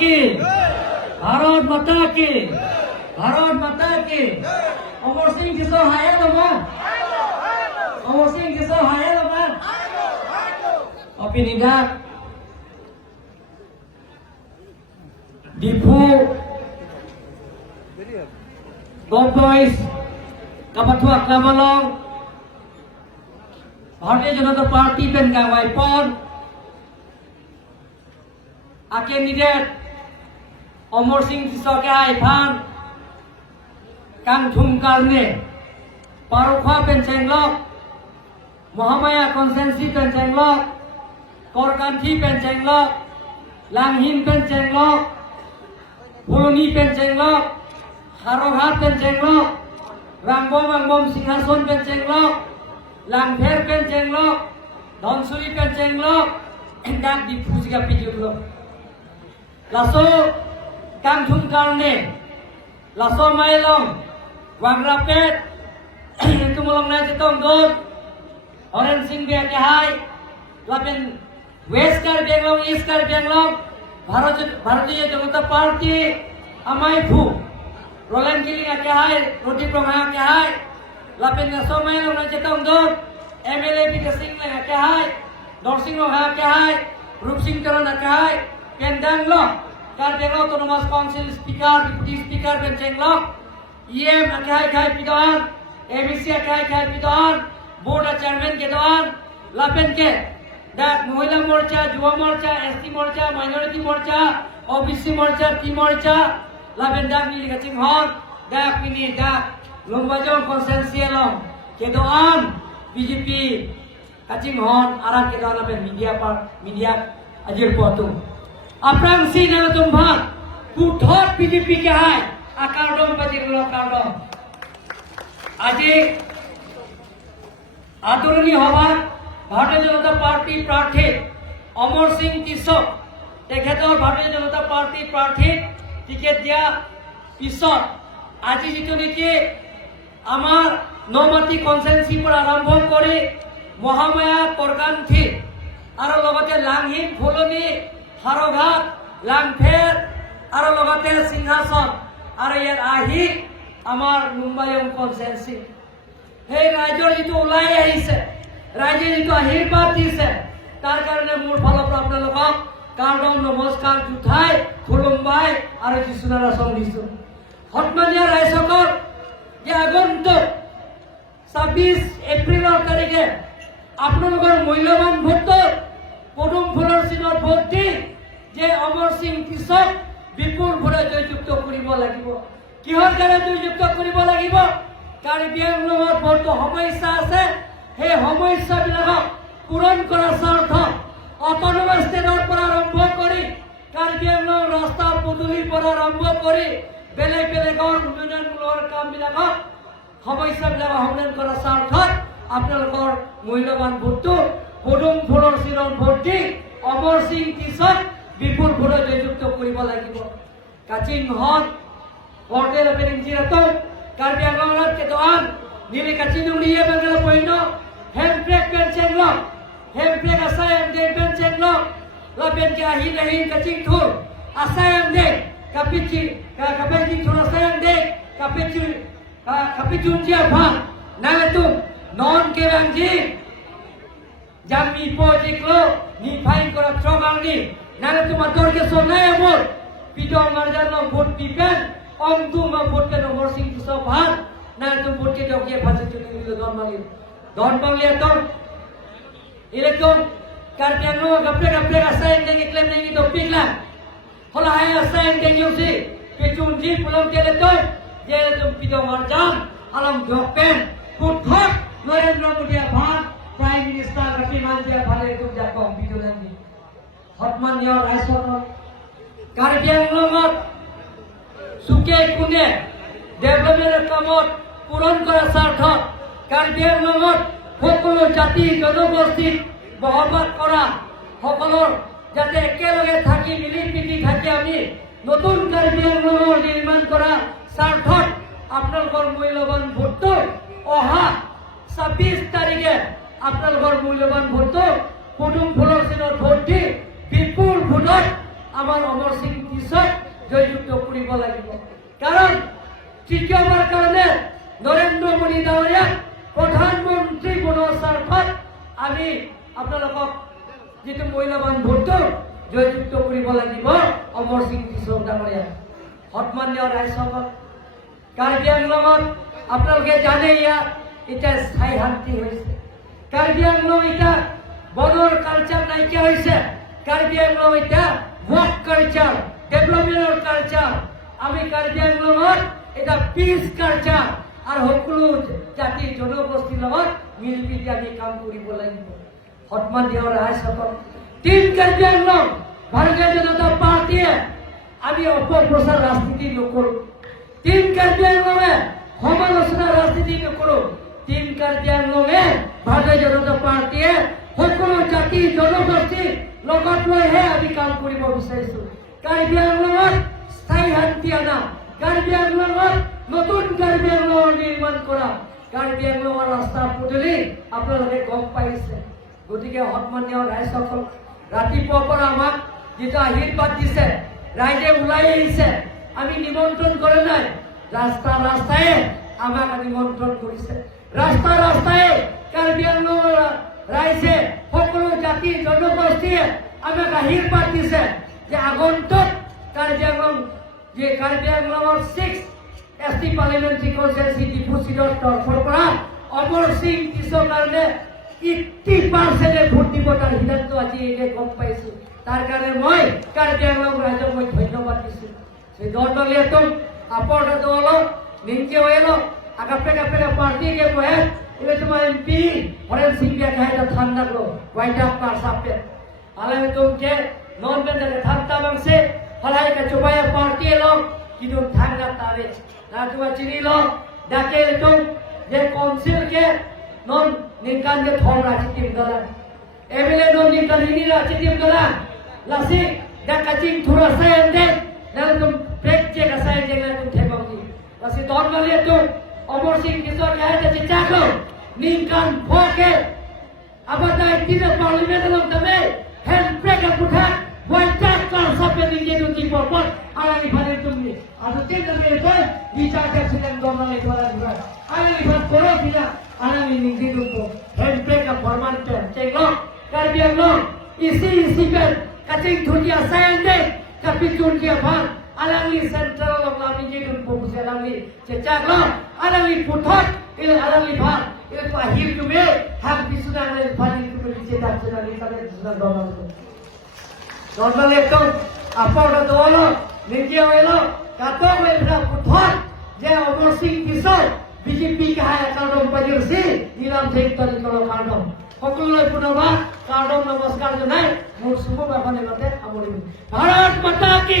की भारत माता की भारत माता की अमर सिंह किसो हाय लमा अमर सिंह किसो हाय लमा opinidak Dipu Boys Kapatua Kamalong Bharatiya Janata Party pen gawai pon a candidate Amar Singh Kisoke ai phan Kang Thum Karne Parukha pen Chenglok Mohamaya Konsensi pen Chenglok Korkanthi pen Chenglok Langhim pen Chenglok Puloni pen Chenglok Haroghat pen Chenglok Rangbom Angbom Singhason pen Chenglok Langpher pen Chenglok Dhonsuri pen Chenglok Dak di Pusiga Pijulok Laso Kang Thum Karne Laso Mailong Wangrapet Itu mulong na Jitong Dod Oren Singh Bia Kehai Lapen West Kar Benglong East Kar Benglong Bharatiya Janata Party Amai Phu Roland Killing Kehai Roti Prongha Kehai Lapen Laso Mailong na Jitong Dod MLA Pika Singh Kehai Dorsing Loha Kehai Rup Singh Karan Kehai Kendang Lok Kar Benglong Autonomous Council Speaker Deputy Speaker Ben Chenglok EM Kehai Kehai Pidoan ABC Kehai Kehai Pidoan Board Chairman Kedoan Lapen Ke Dak Mohila Morcha Yuva Morcha ST Morcha Minority Morcha OBC Morcha T Morcha Lapen Dak Nili Kaching Hon Dak Pini Dak Lumbajong Konsensialong Kedoan BJP Kaching Hon Arab Kedoan Lapen Media Ajir Potung Aprang Sina Tumbhan Puthot BJP ke hai Akardom Bajir Lo Kardom Aji আদরণীয় হবার ভারতীয় জনতা party প্রার্থী অমর সিং কৃষক তেখেতৰ ভাৰতীয় জনতা party প্ৰাৰ্থীক ticket দিয়া পিছত আজি যিটো নেকি আমাৰ নমাটি কনসেন্সি পৰা আৰম্ভ কৰি মহামায়া কৰকান্থি আৰু লগতে লাংহিম ফুলনি হাৰঘাট লাংফেৰ আৰু লগতে সিংহাসন আৰু ইয়াত আহি আমাৰ মুম্বাইং কনসেন্সি সেই ৰাজ্যৰ যিটো ওলাই আহিছে ৰাজ্যে যিটো আশীৰ্বাদ দিছে তাৰ কাৰণে মোৰ ফালৰ পৰা আপোনালোকক কাৰ্ডম নমস্কাৰ জুঠাই খুলুম্বাই আৰু কিছুনাৰ আচৰণ দিছোঁ সন্মানীয় ৰাইজসকল যে আগন্তুক 26 এপ্ৰিলৰ তাৰিখে আপোনালোকৰ মূল্যৱান ভোটৰ পদুম ফুলৰ চিনত ভোট দি যে অমৰ সিং কৃষক বিপুল ভোটে জয়যুক্ত কৰিব লাগিব কিহৰ কাৰণে জয়যুক্ত কৰিব লাগিব কাৰ্বি আংলঙত বহুত সমস্যা আছে সেই সমস্যাবিলাকক পূৰণ কৰাৰ স্বাৰ্থত অট'নমাছ ষ্টেটৰ পৰা আৰম্ভ কৰি কাৰ্বি আংলং ৰাস্তা পদূলিৰ পৰা আৰম্ভ কৰি বেলেগ বেলেগৰ উন্নয়নমূলক কামবিলাকক সমস্যাবিলাক সমাধান কৰাৰ স্বাৰ্থত আপোনালোকৰ মূল্যৱান ভোটটো পদুম ফুলৰ চিনত ভোট দি অমৰ সিং কৃষক বিপুল ভোটে জয়যুক্ত কৰিব লাগিব কাচিং হন hotel পেৰিঞ্জিৰাটো Karbi Anglong Kedoan Nili Kachinung Liya Bangala Poino Hemprek Ben Chenglok Hemprek Asayam Den Ben Chenglok Lapen Ke Ahin Ahin Kaching Thur Asayam Den Kapichi Thur Asayam Den Kapichun Jia Bhan Nangatum Non Kerangji Jami Po Jiklo Ni Pain Korap Trogang Ni Nangatum Ator Ke Sonay Amor Pidong Marjanong Bot Pipen Om tu ma vote ke nomor sing kisah bhan, na tu vote ke jauh ke bahasa Cina itu don bangi don, elektron karya no gapre rasa yang dengi klaim dengi tu pinglah, kalau hai rasa yang dengi usi, kecunji pulang ke elektron, je tu pidong marjan, alam jopen, puthak, Narendra Modi bhan, Prime Minister Rafi Manjia bhale tu jakong pidong lagi, hotman ya raisor, karya no সুকে কোনে ডেভেলপমেন্টের কামত পূরণ করার স্বার্থত কাৰ্বি আংলঙত সকলো জাতি জনগোষ্ঠীক বসবাস কৰা সকলৰ যাতে একেলগে থাকি মিলি পিটি থাকি আমি নতুন কাৰ্বি আংলঙৰ নিৰ্মাণ কৰা স্বাৰ্থত আপোনালোকৰ মূল্যৱান ভোটটো অহা 26 তাৰিখে আপোনালোকৰ মূল্যৱান ভোটটো পদুম ফুলৰ চিনত ভোট দি বিপুল ভোটত আমাৰ অমৰ সিং টিছক জয়যুক্ত কৰিব লাগিব। কাৰণ তৃতীয়বাৰ কাৰণে নৰেন্দ্ৰ মোদী ডাঙৰীয়াক প্ৰধানমন্ত্ৰী বনোৱাৰ স্বাৰ্থত আমি আপোনালোকক যিটো মূল্যৱান ভোটটো জয়যুক্ত কৰিব লাগিব অমৰ সিং টিছক ডাঙৰীয়াক। সন্মানীয় ৰাইজসকল, কাৰ্বি আংলঙত আপোনালোকে জানে ইয়াত এতিয়া স্থায়ী শান্তি হৈছে। কাৰ্বি আংলং এতিয়া বনৰ কালচাৰ নাইকিয়া হৈছে। কাৰ্বি আংলং এতিয়া ৱৰ্ক কালচাৰ, ডেভেলপমেণ্টৰ কালচাৰ। আমি কাৰ্বি আংলঙত এটা পিচ কালচাৰ আৰু সকলো জাতি জনগোষ্ঠীৰ লগত মিলিপিটি আমি কাম কৰিব লাগিব। সন্মানীয় ৰাইজসকল, টিম কাৰ্বি আংলং ভাৰতীয় জনতা পাৰ্টীয়ে আমি অপপ্ৰচাৰ ৰাজনীতি নকৰোঁ। টিম কাৰ্বি আংলঙে সমালোচনা ৰাজনীতি নকৰোঁ। টিম কাৰ্বি আংলঙে ভাৰতীয় জনতা পাৰ্টীয়ে সকলো জাতি জনগোষ্ঠীৰ লগত লৈহে আমি কাম কৰিব বিচাৰিছোঁ। কাৰ্বি আংলঙত স্থায়ী শান্তি আনা, কাৰ্বি আংলঙত নতুন কাৰ্বি আংলঙৰ নিৰ্মাণ কৰা। কাৰ্বি আংলঙৰ ৰাস্তা পদূলি আপোনালোকে গম পাইছে। গতিকে সন্মানীয় ৰাইজসকল, ৰাতিপুৱাৰ পৰা আমাক যিটো আশীৰ্বাদ দিছে, ৰাইজে ওলাই আহিছে, আমি নিমন্ত্ৰণ কৰা নাই। ৰাস্তা ৰাস্তাই আমাক নিমন্ত্ৰণ কৰিছে। ৰাস্তা ৰাস্তাই কাৰ্বি আংলঙৰ ৰাইজে সকলো জাতি জনগোষ্ঠীয়ে আমাক আশীৰ্বাদ দিছে যে আগন্তুক কাৰ্বি আংলং যে কাৰ্বি আংলঙৰ 6 ST পাৰ্লিমেণ্টাৰী কনষ্টিটুৱেঞ্চি ডিপু চিটৰ তৰফৰ পৰা অমৰ সিং টিছৰ কাৰণে 80% ভোট দিব তাৰ সিদ্ধান্ত আজি এই গম পাইছোঁ। তাৰ কাৰণে মই কাৰ্বি আংলং ৰাইজক মই ধন্যবাদ দিছোঁ। সেই দলদলীয় তুম আপৰ দলো নিংকে হলো আকাপেকা পার্টি के तहत ये तुम्हारे एमपी हरेन सिंह के कहे तो ठंडा लो वाइट हाउस पर सापे अलग तुम के नॉन बेंदर ठंडा बंसे हलाई का चुबाया पार्टी लोग कि तुम ठंडा तारे ना तुम चिनी लोग डाके तुम ये काउंसिल के नॉन निकाल के थोम राजी टीम दला एमएलए नॉन निकाल हिनी राजी टीम दला लासी डाकाचिंग थोड़ा सा एंडे ना तुम ब्रेक चेक असाइन जगह तुम ठेकोगी लासी दौड़ वाले तुम অমৰ সিং টিছৰ কहे थे चाको निकाल फोके अब दाई तीन पार्लिमेंट लोग तमे हैंड ब्रेक उठा वाइट कर सब निजे दुटी पर आलानी भाने तुमने आज तीन के तो विचार के सिलेंडर दोनों थोड़ा दिया आलानी भान करो दिया आलानी निजे दुको हैंड ब्रेक का फरमान चेलो कर दिया लो इसी पे कटिंग दुनिया साइंडे कपी दुनिया भान alami sentral alami jadi fokus alami cecak lo alami putot ini alami bhar ini tu akhir tu me hak bisudah alami bhar itu bercetak cetak ini kami sudah normal itu apa udah dolo ninja welo kata mereka putot je Omar Singh Tisok BJP kaya kaldom pajursi nilam sektor kalau kaldom সকলোলৈ পুনৰবাৰ কাৰ্ডম নমস্কাৰ জনাই মোৰ শুভ বাপনে মতে সামৰিম। ভাৰত মাতা কি